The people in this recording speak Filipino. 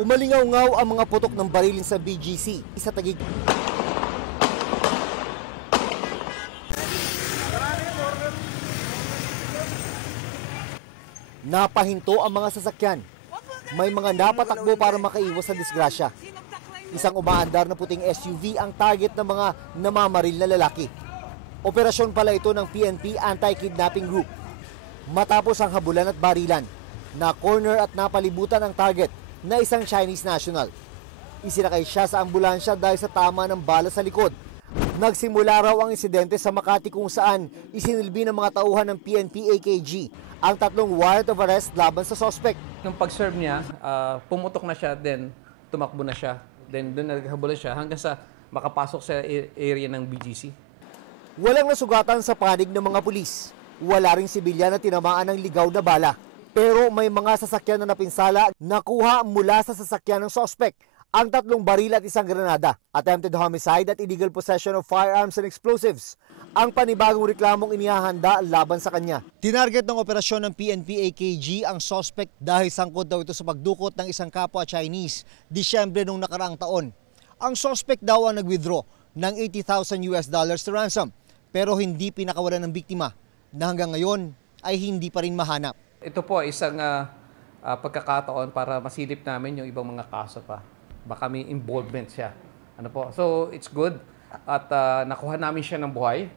Umalingaw-ngaw ang mga putok ng barilin sa BGC, isa tagig. Napahinto ang mga sasakyan. May mga napatakbo para makaiwas sa disgrasya. Isang umaandar na puting SUV ang target ng mga namamaril na lalaki. Operasyon pala ito ng PNP Anti-Kidnapping Group. Matapos ang habulan at barilan, na-corner at napalibutan ang target na isang Chinese national. Isinakay siya sa ambulansya dahil sa tama ng bala sa likod. Nagsimula raw ang insidente sa Makati kung saan isinilbi ng mga tauhan ng PNP AKG ang 3 warrant of arrest laban sa suspect. Nung pag-serve niya, pumutok na siya, then tumakbo na siya. Then doon naghabulan siya hanggang sa makapasok sa area ng BGC. Walang nasugatan sa panig ng mga pulis. Wala ring sibilyan na tinamaan ng ligaw na bala. Pero may mga sasakyan na napinsala nakuha mula sa sasakyan ng suspect. Ang 3 baril at isang granada, attempted homicide at illegal possession of firearms and explosives. Ang panibagong reklamong inihahanda laban sa kanya. Tinarget ng operasyon ng PNP AKG ang suspect dahil sangkot daw ito sa pagdukot ng isang kapwa Chinese Disyembre nung nakaraang taon. Ang suspect daw ang nag-withdraw ng $80,000 to ransom pero hindi pinakawalan ng biktima na hanggang ngayon ay hindi pa rin mahanap. Ito po ay isang pagkakataon para masilip namin yung ibang mga kaso pa. Baka may involvement siya. So it's good at nakuha namin siya ng buhay.